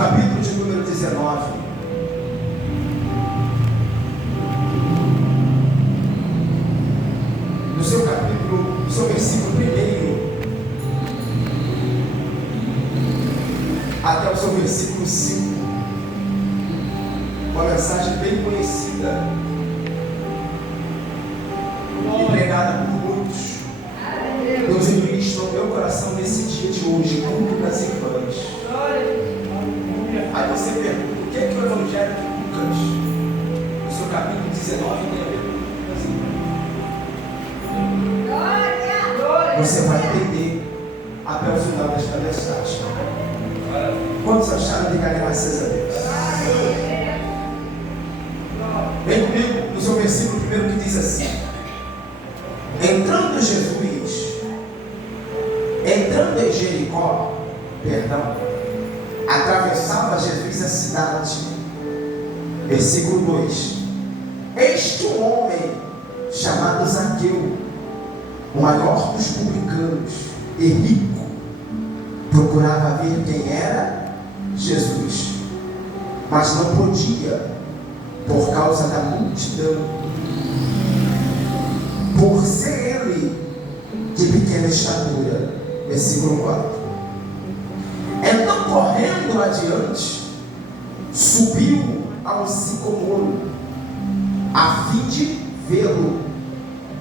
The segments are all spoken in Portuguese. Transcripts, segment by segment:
capítulo de número 19. No seu capítulo, no seu versículo 1 até o seu versículo 5, uma mensagem bem conhecida e pregada por muitos. Deus ministra no meu coração nesse dia de hoje, culto das irmãs. Aí você pergunta, o que é que o Evangelho de Lucas, no seu capítulo 19, tem a ver com culto das irmãs? Você vai entender até o final desta mensagem. Quantos acharam de dar graças a Deus? Vem comigo no seu versículo primeiro que diz assim: entrando em Jericó, atravessava Jesus a cidade. Versículo 2: eis que um homem chamado Zaqueu, o maior dos publicanos e rico, procurava ver quem era Jesus, mas não podia, por causa da multidão, por ser ele de pequena estatura. Versículo 4: então, correndo adiante, subiu ao sicomoro, a fim de vê-lo,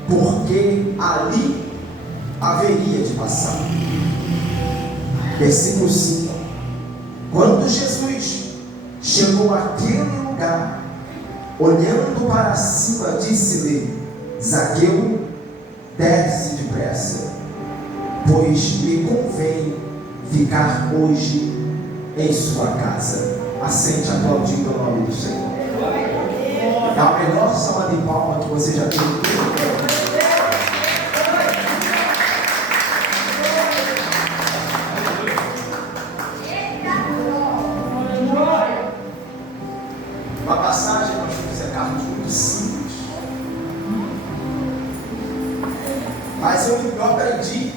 porque ali haveria de passar. Versículo 5: quando Jesus chegou àquele lugar, olhando para cima, disse-lhe: Zaqueu, desce depressa, pois me convém ficar hoje em sua casa. Assente aplaudindo o nome do Senhor. É a melhor salva de palma que você já teve. Uma passagem, pastor José Carlos, muito simples, mas eu aprendi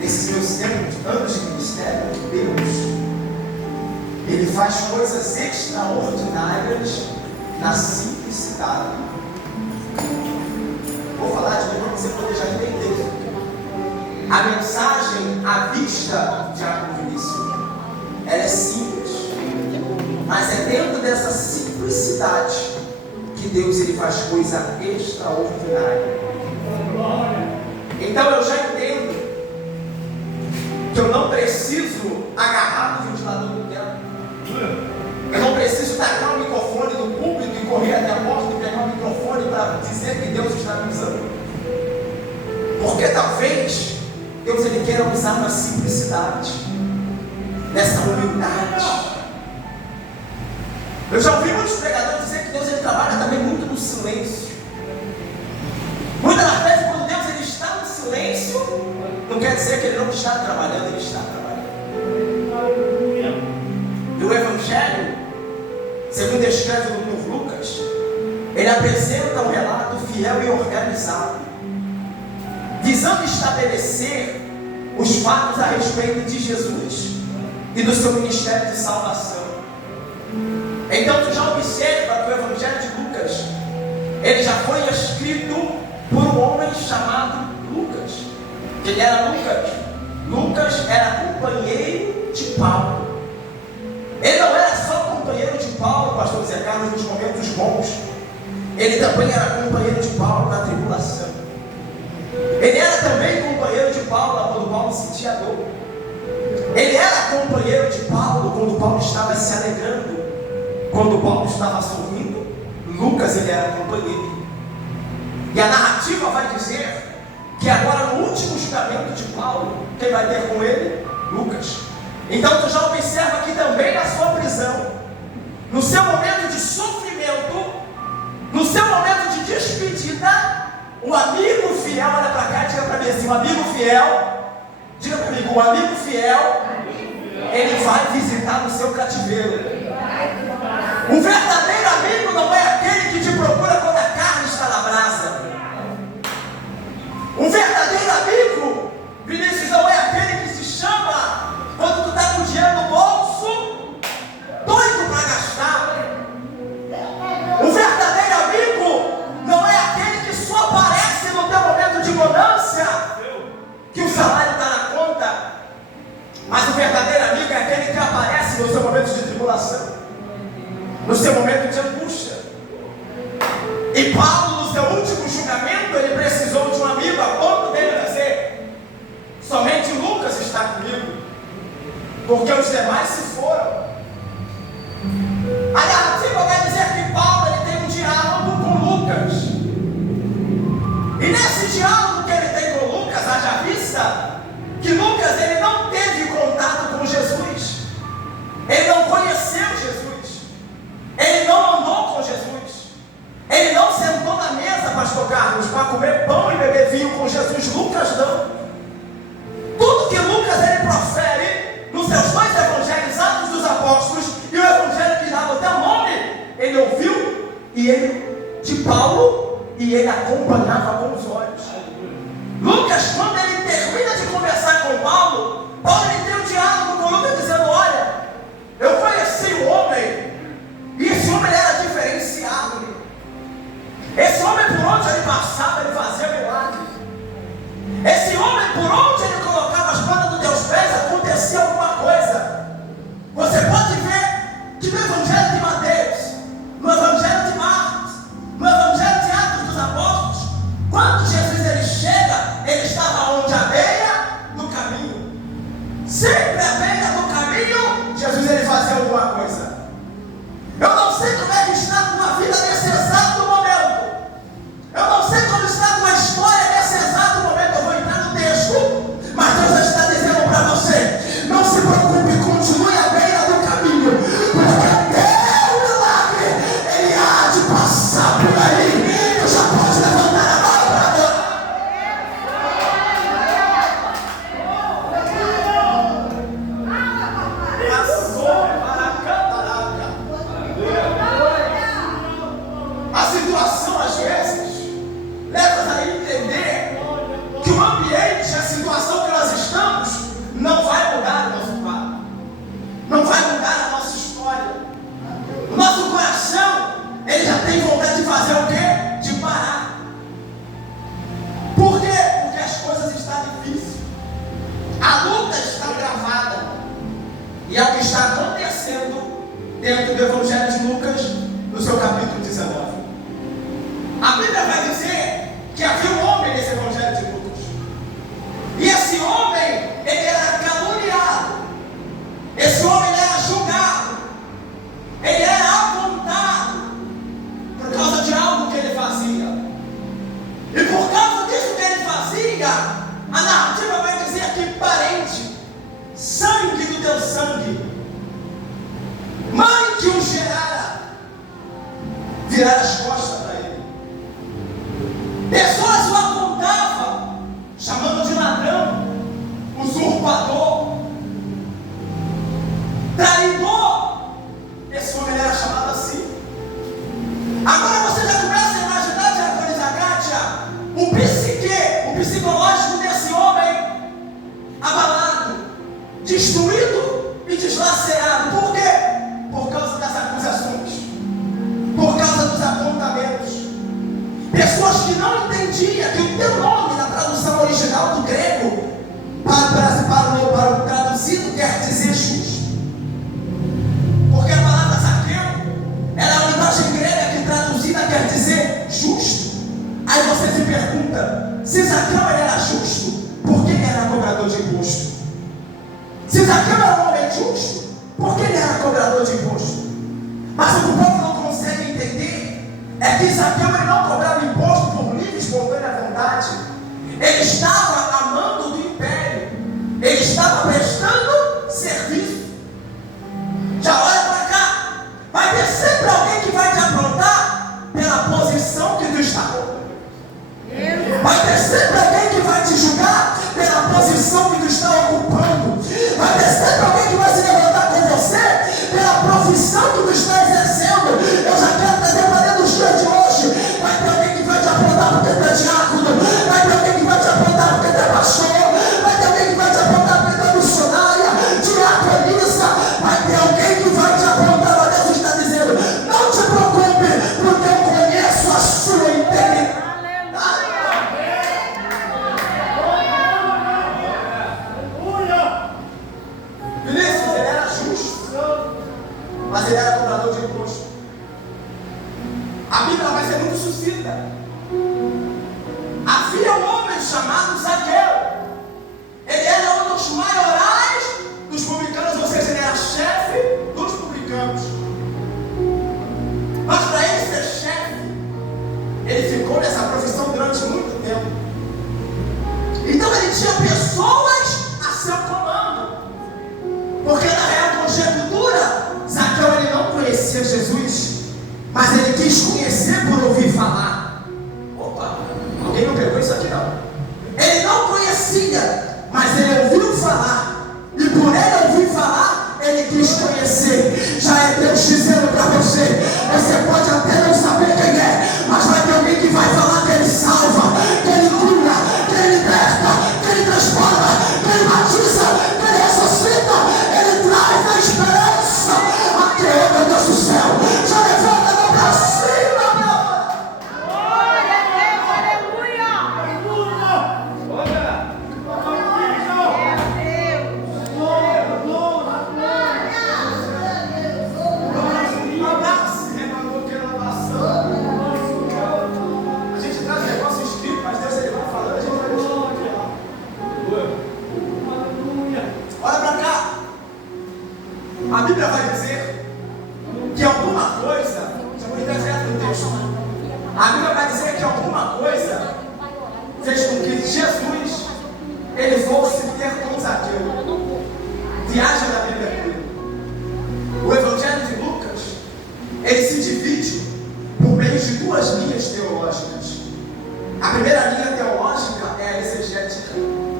nesses meus anos de ministério que Deus, Ele faz coisas extraordinárias na simplicidade. Vou falar de novo para você poder já entender. A mensagem à vista de Diácono Vinícius, ela é simples, mas é dentro dessa simplicidade que Deus ele faz coisa extraordinária. Então eu já entendo que eu não preciso agarrar no ventilador do teto. Eu não preciso tacar o microfone do púlpito e correr até a porta e pegar o microfone para dizer que Deus está me usando. Porque talvez Deus ele queira usar na simplicidade, nessa humildade. Eu já ouvi muitos pregadores dizer que Deus ele trabalha também muito no silêncio. Muitas das vezes, quando Deus ele está no silêncio, não quer dizer que ele não está trabalhando, ele está trabalhando. E o Evangelho, segundo escreve o livro Lucas, ele apresenta um relato fiel e organizado, visando estabelecer os fatos a respeito de Jesus e do seu ministério de salvação. Então tu já observa que o Evangelho de Lucas, ele já foi escrito por um homem chamado Lucas. Quem era Lucas? Lucas era companheiro de Paulo. Ele não era só companheiro de Paulo, pastor Zé Carlos, nos momentos bons. Ele também era companheiro de Paulo na tribulação. Ele era também companheiro de Paulo quando Paulo sentia dor. Ele era companheiro de Paulo quando Paulo estava se alegrando. Quando Paulo estava sorrindo, Lucas ele era companheiro. E a narrativa vai dizer que agora no último julgamento de Paulo, quem vai ter com ele? Lucas. Então tu já observa que também na sua prisão, no seu momento de sofrimento, no seu momento de despedida, o amigo fiel, olha para cá e diga para mim assim: o amigo fiel, diga para mim, o amigo fiel, ele vai visitar no seu cativeiro. Um verdadeiro amigo não é aquele que te procura quando a carne está na brasa. Um verdadeiro amigo, Vinícius, não é aquele que se chama quando tu está com dinheiro no bolso tribulação, no seu momento de angústia. E Paulo, no seu último julgamento, ele precisou de um amigo a ponto dele dizer: somente Lucas está comigo, porque os demais se foram. A narrativa vai dizer que Paulo ele tem um diálogo com Lucas. E nesse diálogo que ele tem com Lucas, haja vista que Lucas ele não teve contato com Jesus. Ele não conheceu Jesus. Ele não andou com Jesus. Ele não sentou na mesa, pastor Carlos, para comer pão e beber vinho com Jesus. Lucas não. Tudo que Lucas ele profere nos seus dois evangelhos, Atos dos Apóstolos e o evangelho que dava até o nome, ele ouviu e ele de Paulo e ele acompanhava com os olhos. Lucas, quando ele termina de conversar com Paulo, Paulo ele tem um diálogo com Lucas dizendo: olha, eu conheci o homem e esse homem era diferenciado. Esse homem, por onde ele passava, ele fazia milagre. Esse homem, por onde ele colocava as plantas dos teus pés, acontecia alguma coisa. Você pode ver que no evangelho de Mateus, no evangelho de Marcos, no evangelho de Atos dos Apóstolos, quando Jesus ele chega, ele estava onde? À beira do caminho. Sempre à beira do caminho, Jesus ele fazia alguma coisa. Eu não sei como é que está a tua vida nesse exato momento. Eu não sei como está a tua história nesse exato momento. Eu vou entrar no texto, mas Deus está dizendo para você: não se preocupe, continue à beira do caminho, porque até o milagre ele há de passar por aí. Tu já pode levantar a mão para adorar. A situação às vezes leva a entender que o ambiente, a situação que nós estamos, não vai mudar o nosso quadro, não vai mudar a nossa história. O nosso coração, ele já tem vontade de fazer o quê? De parar. Por quê? Porque as coisas estão difíceis, a luta está gravada, e é o que está acontecendo dentro do Evangelho de Lucas, no seu capítulo 19. A Bíblia vai dizer que havia um homem nesse Evangelho de Lucas. E esse homem, ele era caluniado. Esse homem ele era julgado. Ele era apontado por causa de algo que ele fazia. E por causa disso que ele fazia, a narrativa vai dizer que parente, sangue do teu sangue, mãe que o gerara, virar as costas para ele. Pessoas o apontavam, chamando de ladrão, usurpador, traidor. Esse homem era chamado assim. Agora você já começa a imaginar, Diácono Zacátia, o psicológico desse homem abalado, destruído e deslacerado. Por quê? Por causa das acusações, por causa dos apontamentos. Pessoas que não entendiam que o teu nome na tradução original do grego para o traduzido quer dizer justo. Porque a palavra Zaqueu ela é uma linguagem grega que traduzida quer dizer justo. Aí você se pergunta: se Zaqueu ele era justo, por que ele era cobrador de imposto? Se Zaqueu era um homem justo, por que ele era cobrador de imposto? Mas o que o povo não consegue entender é que Zaqueu ele não cobrava imposto por livre e espontânea vontade. Ele estava amando do império. Ele estava prestando serviço. Já olha para cá. Vai ter sempre alguém que vai te aprontar pela posição que tu está ocupando. Vai ter sempre alguém que vai te julgar pela posição que tu está ocupando. Vai ter sempre alguém que vai se levantar com você pela profissão que tu está exercendo. Eu já quero trazer para dentro dos dias de hoje. Vai ter alguém que vai te apontar porque tu é diácono. Vai ter alguém que vai te apontar porque tu é pastor. Vai ter alguém que vai te apontar porque tu é missionária, diaconisa. Vai ter alguém que vai te apontar. Mas Deus está dizendo: não te preocupe, porque eu conheço a sua integridade. Vinícius, ele era justo. ele era cobrador de imposto. A Bíblia vai ser muito sucinta. Havia um homem chamado Zaqueu. Ele era um dos maiorais dos publicanos, ou seja, ele era chefe dos publicanos. Mas para ele ser chefe, ele ficou nessa profissão durante muito tempo. Então ele tinha pessoas a seu comando. Porque na real conjectura, Zaqueu ele não conhecia Jesus, mas ele quis conhecer por ouvir falar. Opa, alguém não pegou isso aqui não? Ele não conhecia, mas ele ouviu falar. E por ele ouvir falar, ele quis conhecer. Já é Deus dizendo para você: você pode até não saber quem é, mas vai ter alguém que vai falar que ele salva, que ele cura, que ele liberta, que ele transforma, que ele batiza, que ele ressuscita, ele traz a esperança. Até, meu Deus do céu, já levanta a mão para cima, meu amor. Glória a Deus, aleluia. Glória. A gente traz negócio escrito, mas Deus ele vai falando, a gente vai deixando aqui lá. Olha para cá. A Bíblia vai dizer que alguma coisa, já vou entrar direto no texto. A Bíblia vai dizer que alguma coisa fez com que Jesus ele fosse ter com Zaqueu. Viagem da Bíblia comigo. O Evangelho de Lucas ele se divide por meio de duas linhas teológicas. A primeira linha teológica é a exegética,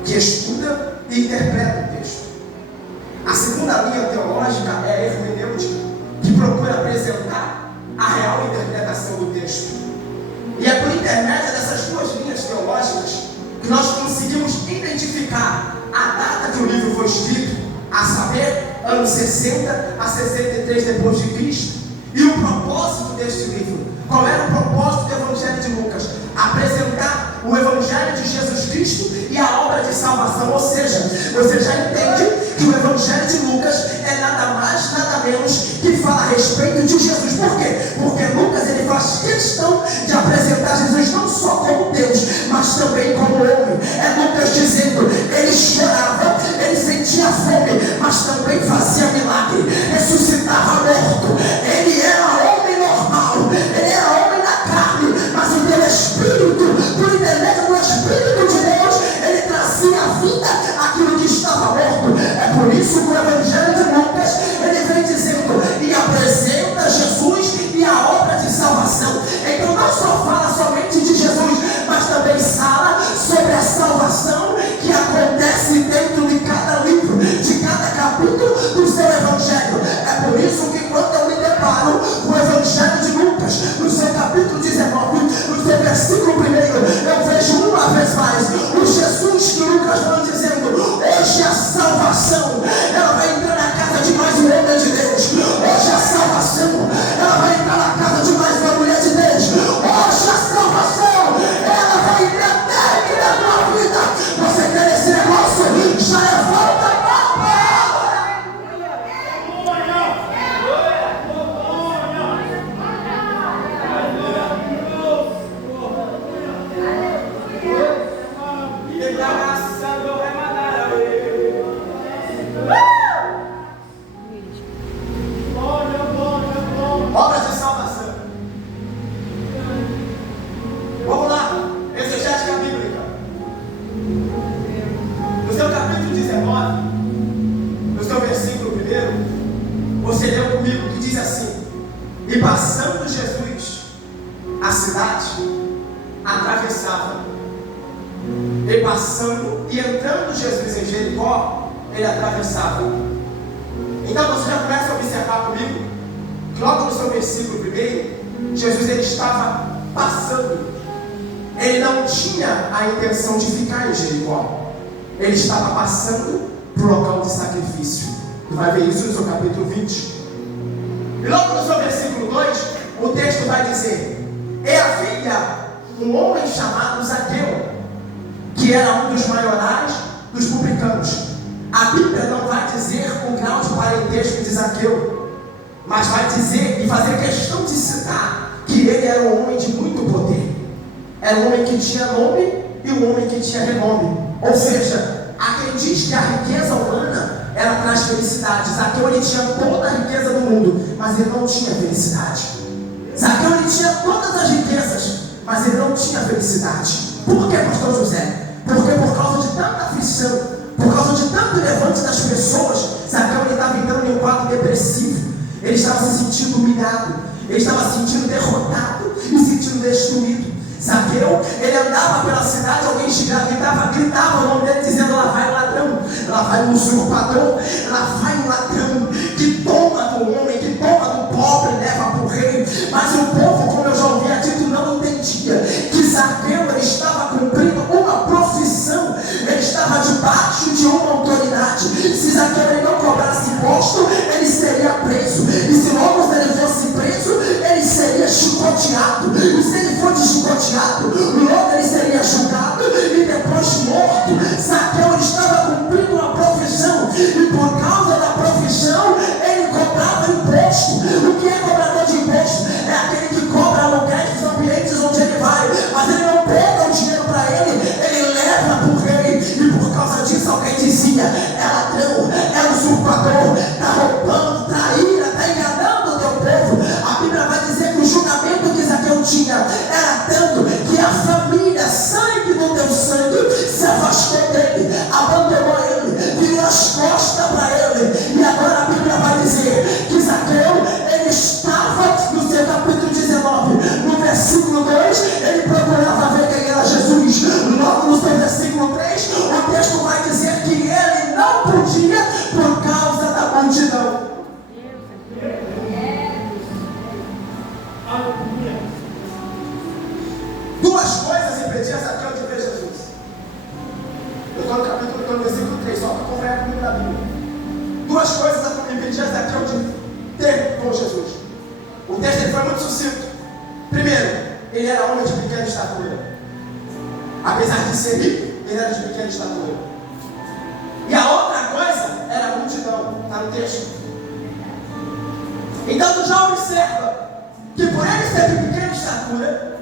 que estuda e interpreta o texto. A segunda linha teológica é a hermenêutica, que procura apresentar a real interpretação do texto. E é por intermédio dessas duas linhas teológicas que nós conseguimos identificar a data que o livro foi escrito, a saber, anos 60 a 63 depois de Cristo, e o propósito deste livro. Qual era o propósito do Evangelho de Lucas? Apresentar o Evangelho de Jesus Cristo e a obra de salvação. Ou seja, você já entende que o Evangelho de Lucas é nada mais, nada menos que fala a respeito de Jesus. Por quê? Porque Lucas ele faz questão de apresentar Jesus não só como Deus, mas também como homem. É Lucas dizendo, ele chorava, ele sentia fome, mas também fazia milagre, ressuscitava morto. Ele era homem normal, ele era homem da carne, mas pelo Espírito, por intermédio do Espírito de Deus, ele trazia à vida aquilo que estava morto. É por isso que o Evangelho de Lucas ele vem dizendo e apresenta Jesus e a obra de salvação. Então não só fala somente de Jesus, mas também fala sobre a salvação que acontece dentro de cada livro, de cada capítulo do seu Evangelho. É por isso que quando eu me deparo com o Evangelho de Lucas, no seu capítulo 19, no seu versículo 1, eu vejo uma vez mais o Jesus que Lucas está dizendo: hoje a salvação ela vai entrar na casa de mais um homem de Deus. Hoje a salvação ela vai entrar na casa de mais uma mulher de Deus. Hoje a salvação ela vai entrar dentro da tua vida. Você quer esse negócio? Já levanta a mão para ela. Obras de salvação. Vamos lá, exegética bíblica. No seu capítulo 19, no seu versículo 1, você leu comigo que diz assim: e passando Jesus a cidade, atravessava. E passando e entrando Jesus em Jericó, ele atravessava. Então você já começa a observar comigo que logo no seu versículo 1, Jesus ele estava passando. Ele não tinha a intenção de ficar em Jericó. Ele estava passando para o local de sacrifício. Você vai ver isso no seu capítulo 20. E logo no seu versículo 2, o texto vai dizer: e havia um homem chamado Zaqueu, que era um dos maiorais dos publicanos. A Bíblia não vai dizer o grau de parentesco de Zaqueu, mas vai dizer e fazer questão de citar que ele era um homem de muito poder. Era um homem que tinha nome e um homem que tinha renome. Ou seja, há quem diz que a riqueza humana ela traz felicidade. Zaqueu ele tinha toda a riqueza do mundo, mas ele não tinha felicidade. Zaqueu ele tinha todas as riquezas, mas ele não tinha felicidade. Por que, pastor José? Porque por causa de tanta aflição, por causa de tanto levante das pessoas, Zaqueu ele estava entrando em um quadro depressivo. Ele estava se sentindo humilhado, ele estava se sentindo derrotado e se sentindo destruído. Zaqueu, ele andava pela cidade, alguém gritava o nome dele dizendo: lá vai o ladrão, lá vai o usurpador, lá vai o ladrão que toma do homem, que toma do pobre e leva para o rei. Mas o povo, como eu já havia dito, não entendia que Zaqueu ele estava cumprindo uma profissão, ele estava debaixo de uma autoridade. Se Zaqueu ele não cobrasse imposto, ele seria preso, e se logo ele fosse preso, ele seria chicoteado, e se ele for chicoteado, logo ele seria julgado e depois morto. Zaqueu estava cumprindo uma profissão, e por causa da profissão ele cobrava imposto. O que é cobrador de imposto? É aquele que cobra aluguéis dos ambientes onde ele vai, mas ele não pega o dinheiro para ele leva para o rei. E por causa disso alguém dizia: é ladrão, é usurpador, está roubando, traíra, está enganando o teu povo. A Bíblia vai dizer que o julgamento que Zaqueu tinha era tanto que a família, sangue do teu sangue, se afastou dele, abandonou ele, virou as costas para ele. E agora a Bíblia vai dizer que Zaqueu, ele estava no seu capítulo 19, no versículo 2, ele procurava ver quem era Jesus. Logo no seu versículo 3, o texto vai dizer que ele não podia por causa da multidão. Duas coisas impediam Zaqueu de ver Jesus. Eu estou no versículo 3, só para acompanhar comigo na Bíblia. Duas coisas impediam Zaqueu de ter com Jesus. O texto ele foi muito sucinto. Primeiro, ele era homem de pequena estatura. Apesar de ser rico, ele era de pequena estatura. E a outra coisa era a multidão. Está no texto. Então tu já observa que por ele ser de pequena estatura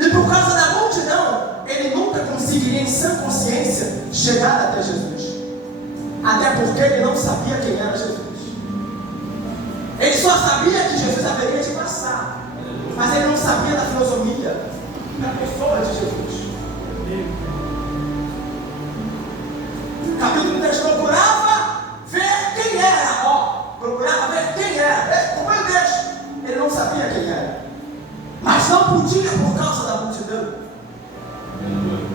e por causa da multidão, ele nunca conseguiria em sã consciência chegar até Jesus. Até porque ele não sabia quem era Jesus. Ele só sabia que Jesus haveria de passar, mas ele não sabia da filosofia, da pessoa de Jesus. Capítulo 3, procurava ver quem era. Procurava ver quem era. Como eu deixo, ele não sabia quem era, mas não podia por causa da multidão.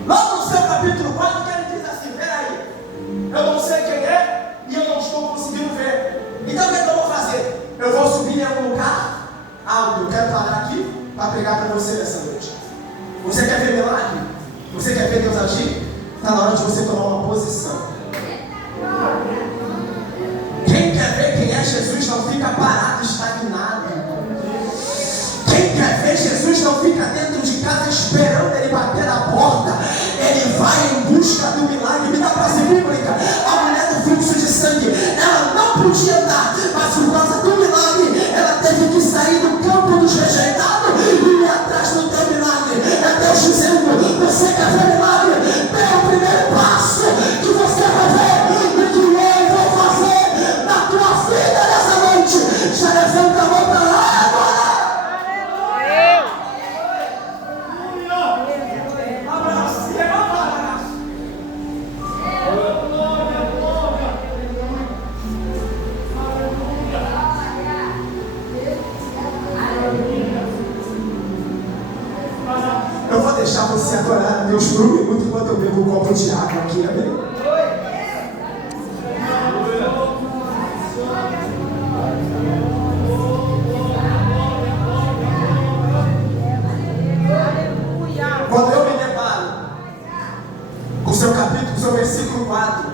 Logo no seu capítulo 4, que ele diz assim: peraí, eu não sei quem é e eu não estou conseguindo ver. Então o que eu vou fazer? Eu vou subir em algum lugar alto. Eu quero parar aqui para pregar para você nessa noite. Você quer ver milagre? Você quer ver Deus agir? Está na hora de você tomar uma posição. Quem quer ver quem é Jesus não fica parado, estagnado. Quem quer ver Jesus não fica dentro de casa esperando ele bater na porta. Ele vai em busca do milagre. Me dá base bíblica. A mulher do fluxo de sangue, ela não podia andar, mas por causa do milagre, ela teve que sair do campo dos rejeitados e ir atrás do teu milagre. É Deus dizendo: você quer ver milagre? Dê o primeiro passo que você vai ver o que eu vou fazer na tua vida nessa noite. Já levanta a mão para lá agora. Eu vou deixar você adorar a Deus por um minuto enquanto eu bebo um copo de água aqui, amém? Quando eu me deparo com o seu capítulo, com o seu versículo 4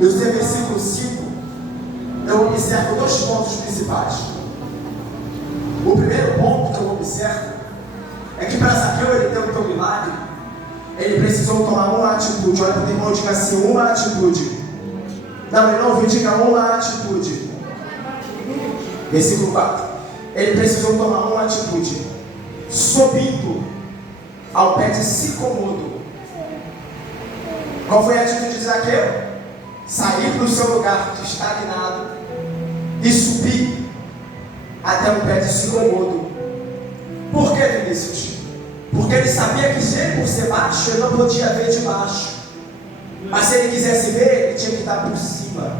e o seu versículo 5, eu observo dois pontos principais. O primeiro ponto que eu observo é que para Zaqueu ele ter o teu milagre, ele precisou tomar uma atitude. Olha para o teu irmão e diga assim: uma atitude. Não, ele não ouviu, diga uma atitude. Versículo 4. Ele precisou tomar uma atitude, subindo ao pé de sicômoro. Qual foi a atitude de Zaqueu? Sair do seu lugar de estagnado e subir até o pé de sicômoro. Por que, Vinícius? Porque ele sabia que se ele por ser baixo, ele não podia ver de baixo. Mas se ele quisesse ver, ele tinha que estar por cima.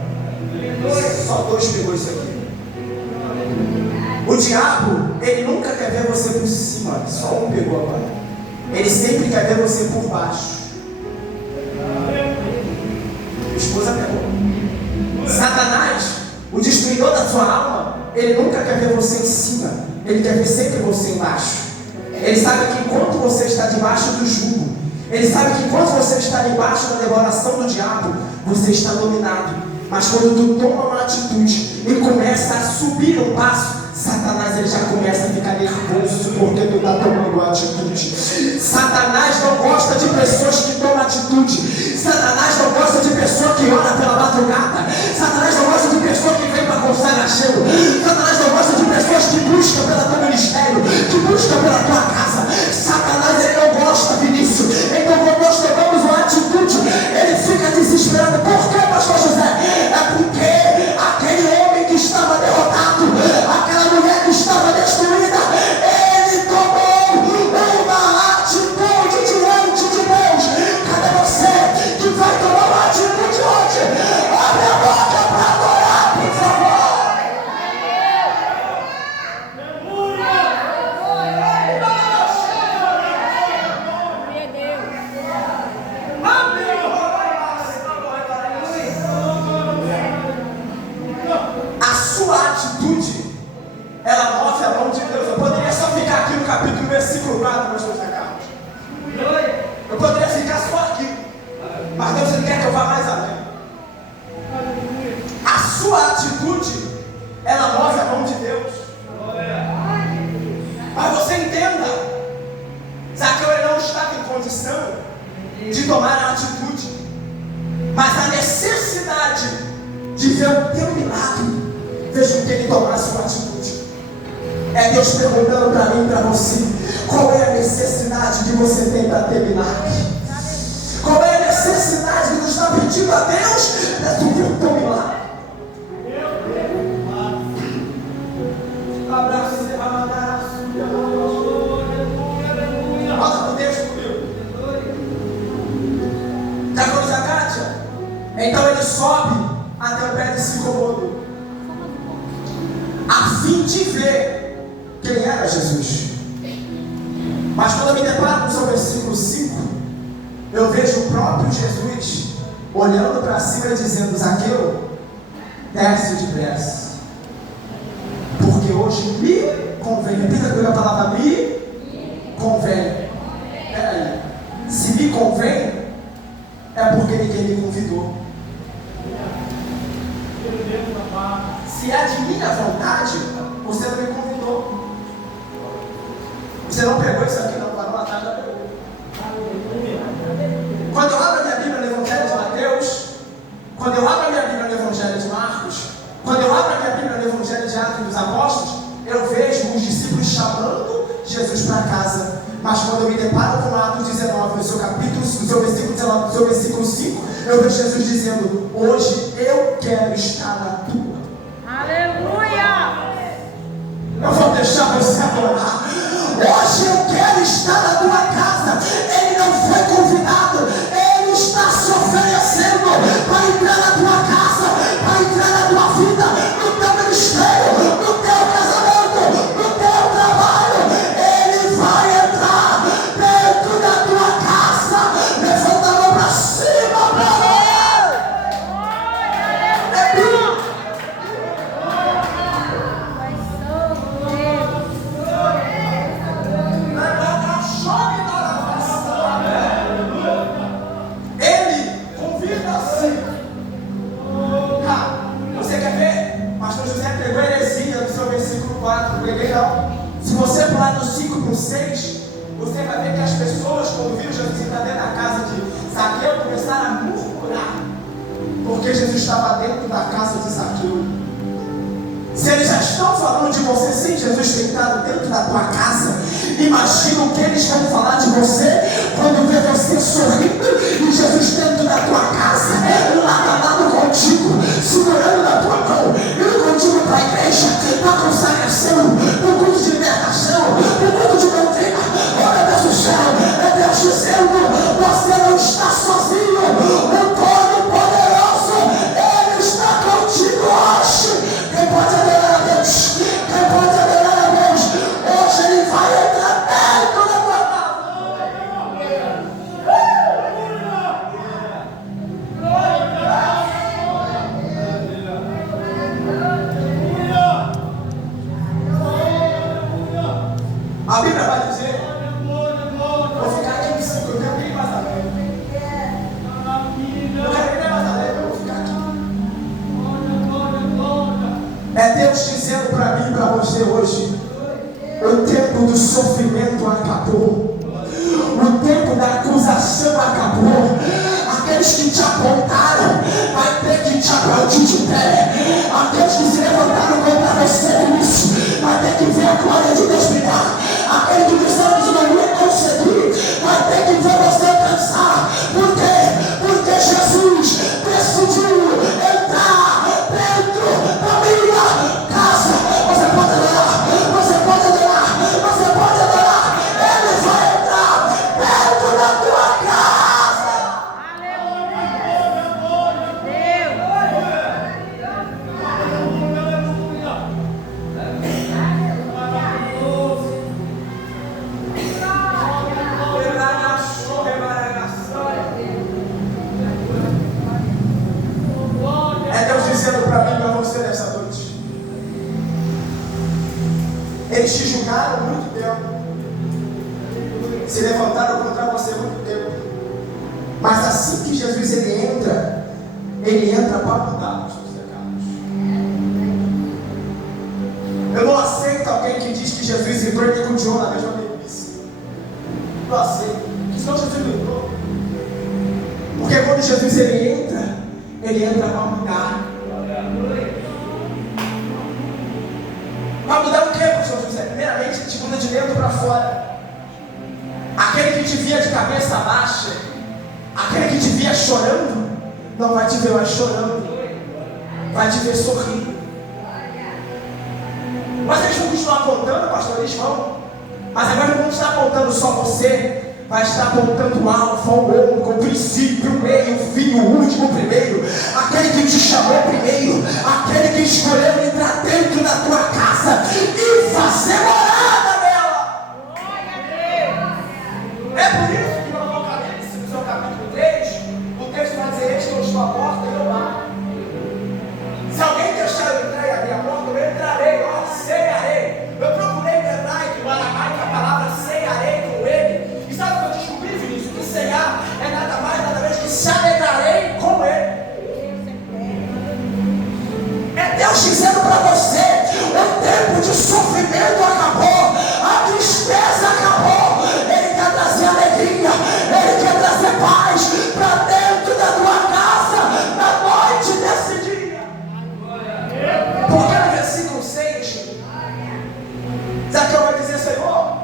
Só dois pegou isso aqui. O diabo, ele nunca quer ver você por cima. Só um pegou agora. Ele sempre quer ver você por baixo. Minha esposa pegou. Satanás, o destruidor da sua alma, ele nunca quer ver você em cima. Ele quer ver sempre você embaixo. Ele sabe que enquanto você está debaixo do jugo, ele sabe que enquanto você está debaixo da devoração do diabo, você está dominado. Mas quando tu toma uma atitude e começa a subir um passo, Satanás ele já começa a ficar nervoso porque tu está tomando uma atitude. Satanás não gosta de pessoas que tomam atitude. Satanás não gosta de pessoa que ora pela madrugada. Satanás não gosta de pessoa que vem para consagração. Satanás não gosta de pessoas que buscam pelo teu ministério, que buscam pela tua casa. Satanás ele não gosta, Vinícius. Então quando nós tomamos uma atitude, ele fica desesperado. Por que, pastor José? É porque aquele homem que estava derrotado, aquela mulher que estava destruída, ele tomou uma atitude diante de Deus. Cadê você que vai tomar uma atitude hoje? Abre a boca para adorar, por favor. A sua atitude, ela move a mão de Deus. Eu poderia só ficar aqui no capítulo, versículo 4, pastor José Carlos. Eu poderia ficar só aqui, mas Deus ele quer que eu vá mais além. A sua atitude, ela move a mão de Deus. Mas você entenda, Zaqueu ele não estava em condição de tomar a atitude, mas a necessidade de ver o teu milagre fez com que ele tomasse uma atitude. É Deus perguntando para mim e para você: qual é a necessidade que você tem para ter milagre? Qual é a necessidade que tu está pedindo a Deus para tu ver o teu milagre? Abraço e volta para o texto comigo. Já coisa Kátia? Então ele sobe até o pé de sicômoro, a fim de ver quem era Jesus. Mas quando eu me deparo com o seu versículo 5, eu vejo o próprio Jesus olhando para cima e dizendo: Zaqueu, desce depressa, porque hoje me convém. Repita comigo a palavra: me convém. Peraí, se me convém, é porque ninguém me convidou. Se é de minha vontade, você não me convidou. Você não pegou isso aqui, não. Parou uma tarde, já pegou. Quando eu abro a minha Bíblia no Evangelho de Mateus, quando eu abro a minha Bíblia no Evangelho de Marcos, quando eu abro a minha Bíblia no Evangelho de Atos dos Apóstolos, eu vejo os discípulos chamando Jesus para casa. Mas quando eu me deparo com Atos 19, no seu capítulo, no seu versículo 19, no seu versículo 5, eu vejo Jesus dizendo: hoje eu quero estar na tua. Aleluia! Eu vou deixar você adorar. Hoje eu quero estar na tua casa. Ele não foi convidado, ele está se oferecendo para entrar na tua casa, para entrar na tua vida, no teu ministério, no teu casamento, no teu trabalho. Ele vai entrar dentro da tua casa. Levanta a mão para cima para ele. É bom. Se você pular do 5 para o 6, você vai ver que as pessoas, quando viram Jesus entrar dentro da casa de Zaqueu, começaram a murmurar, porque Jesus estava dentro da casa de Zaqueu. Se eles já estão falando de você sem Jesus ter entrado dentro da tua casa, imagina o que eles vão falar de você quando vê você sorrindo e Jesus dentro da tua casa, lado a lado contigo, segurando na tua mão, indo contigo para a igreja, para a consagração, para o culto de libertação, para o culto de doutrina. Olha Deus do céu, é Deus dizendo: você não está sozinho, o Todo-Poderoso, Ele está contigo hoje. Quem pode adorar a Deus? Quem pode adorar a Deus? Hoje Ele vai entrar dentro da tua casa. A Bíblia vai dizer, vou ficar aqui em 5, eu quero ir mais além. Eu quero ir mais além, eu vou ficar aqui. É Deus dizendo para mim e para você hoje: o tempo do sofrimento acabou, o tempo da acusação acabou. Aqueles que te apontaram vai ter que te aplaudir de pé. Aqueles que se levantaram contra você nisso vai ter que ver a glória de Deus brilhar. Aquele que os anos não ia conseguir vai ter que ver você dançar. Por quê? Porque Jesus decidiu entrar dentro da minha casa. Você pode adorar, você pode adorar, você pode adorar. Ele vai entrar dentro da tua casa. É Deus dizendo para mim e para você nessa noite: eles te julgaram muito tempo, se levantaram contra você muito tempo, mas assim que Jesus ele entra para mudar os seus pecados. Eu não aceito alguém que diz que Jesus entrou e continuou na mesma mesmice. Não aceito, que senão Jesus não entrou. Porque quando Jesus ele entra para mudar. Para mudar o que, pastor José? Primeiramente, ele te muda de dentro para fora. Aquele que te via de cabeça baixa, aquele que te via chorando, não vai te ver mais chorando, vai te ver sorrindo. Mas eles vão continuar apontando, pastor, eles vão. Mas agora não vão estar apontando só você, vai estar apontando o alfa, o ômega, o princípio, o meio, o fim, o último, o primeiro. Aquele que te chamou primeiro, aquele que escolheu entrar dentro da tua casa e fazer morada nela. É por isso que no Apocalipse, no seu capítulo 3, o texto vai dizer: eis que eu estou à porta e eu abro. Se alguém deixar eu entrar e abrir a porta, eu entrarei, cearei. Eu procurei no hebraico, no aramaico, a palavra cearei com ele. E sabe o que eu descobri, Vinícius? Que cear é nada mais, nada menos que se alegrarei com ele. É Deus dizendo para você: o tempo de sofrimento acabou, a tristeza acabou. Ele quer trazer alegria, Ele quer trazer paz para dentro da tua casa na noite desse dia. Porque no versículo 6, Zaqueu vai dizer: Senhor,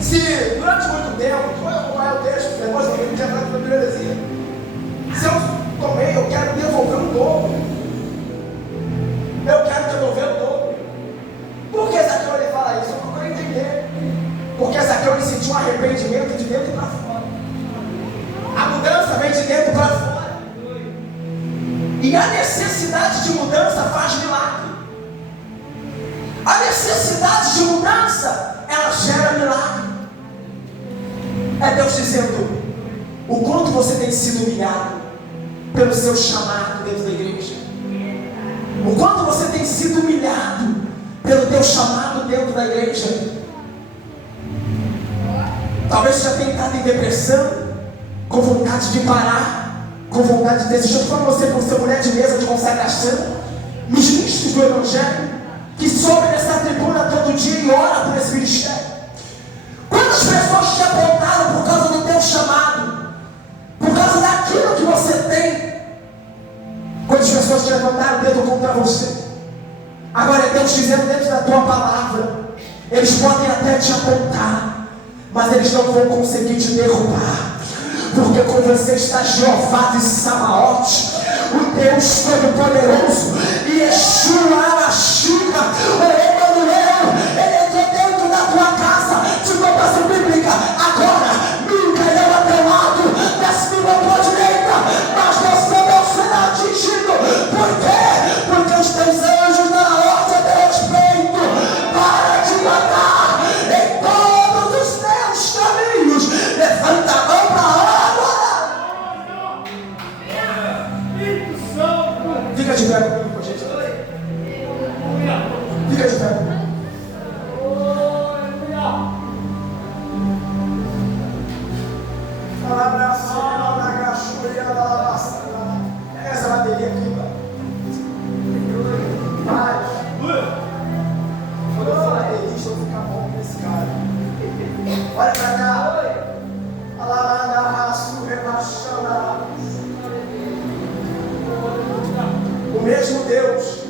se durante muito tempo, qual é o texto? Depois eu não tinha falado para a primeira heresia. Se eu tomei, eu quero devolver o dobro. Eu quero devolver o dobro. Por que Zaqueu ele fala isso? Eu procurei entender. Porque Zaqueu ele sentiu um arrependimento de dentro para fora. A mudança vem de dentro para fora. E a necessidade de mudança faz milagre. A necessidade de mudança, ela gera milagre. É Deus dizendo: o quanto você tem sido humilhado pelo seu chamado dentro da igreja. O quanto você tem sido humilhado pelo teu chamado dentro da igreja. Talvez você já tenha estado em depressão, com vontade de parar, com vontade de desistir. Eu estou falando você por ser mulher de mesa de consagração, nos ministros do Evangelho, que sobe nessa tribuna todo dia e ora por esse ministério. Quantas pessoas te apontaram por causa do teu chamado, por causa daquilo que você tem? Quantas pessoas te levantaram o dedo contando para você. Agora é Deus dizendo dentro da tua palavra. Eles podem até te apontar, mas eles não vão conseguir te derrubar. Porque com você está Jeová de Sabaote, o Deus Todo-Poderoso, e Yeshua Amashiach, o Emanuel. Ele entrou dentro da tua casa, de comparação bíblica. Agora, Micael a teu lado, desce à tua direita, mas você não será atingido. Por quê? Porque os teus anjos na ordem a teu respeito, para te matar em todos os teus caminhos. Levanta a mão para a Fica de pé comigo, por gente. Fica de pé. Pega essa bateria aqui, vai. Quando eu falar baterista, eu vou ficar bom com esse cara. Olha pra cá. O mesmo Deus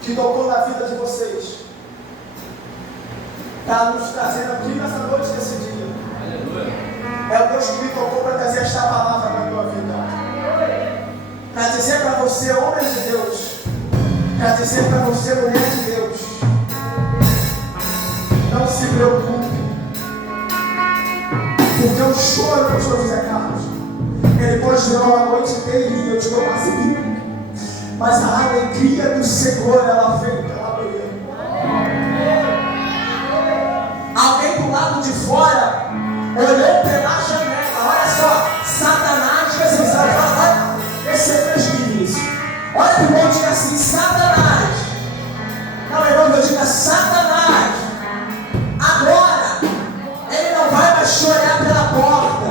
que tocou na vida de vocês está nos trazendo aqui nessa noite, nesse dia. É o Deus que me tocou para trazer esta palavra para a tua vida, para dizer para você, homem de Deus, para dizer para você, mulher de Deus, não se preocupe, porque o choro do pastor José Carlos, ele pode durar uma noite inteirinha, eu te dou uma bíblica, mas a alegria do Senhor, ela vem pela manhã. Alguém do lado de fora olhou pela janela, olha só, Satanás, olha, esse é meu isso. Olha para o irmão e diga assim, Satanás. Não, irmão, eu digo Satanás. Agora, ele não vai mais te olhar pela porta,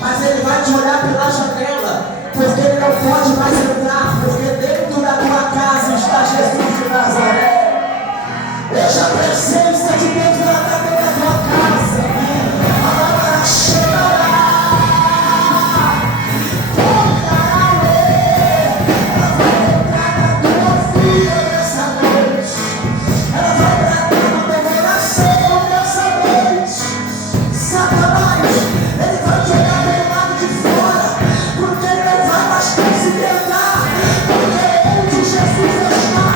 mas ele vai te olhar pela janela, porque ele não pode mais entrar, porque dentro da tua casa está Jesus de Nazaré. Veja a presença de Deus na tua casa. Agora chorará, tocará ele. Ela vai entrar na tua vida nessa noite. Ela vai entrar no teu coração nessa noite. Satanás, ele vai te olhar pelo lado de fora, porque ele não vai mais conseguir entrar, porque onde Jesus está,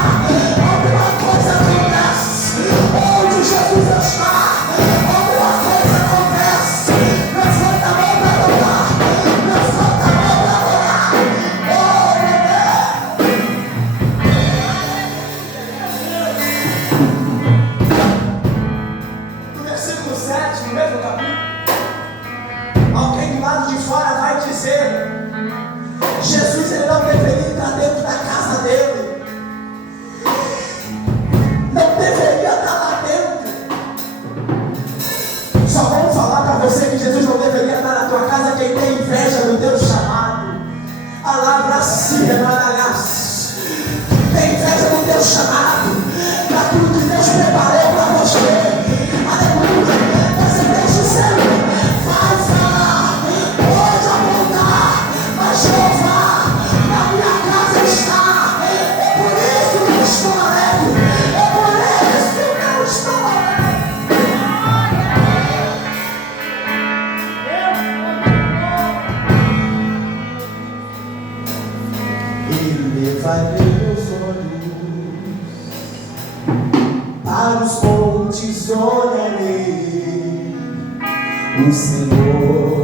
alguma coisa acontece. Onde Jesus está, alguma coisa acontece. Levanta a mão para adorar, levanta a mão para adorar. Oh, no versículo 7, no mesmo capítulo, alguém do lado de fora vai dizer: Jesus, ele não deveria entrar dentro da casa dele, não deveria estar lá dentro. Só vamos falar para você que Jesus não deveria estar na tua casa quem tem inveja do Deus chamado. Alavracia, Managas. Tem inveja do Deus chamado, daquilo que Deus preparou para você. Aleluia. Mas eu deixo dizendo, vai falar, pode apontar, mas Jeová na minha casa está. É por isso que eu estou alegre. É por isso que eu estou alegre. Elevarei meus olhos para os montes, olharei o Senhor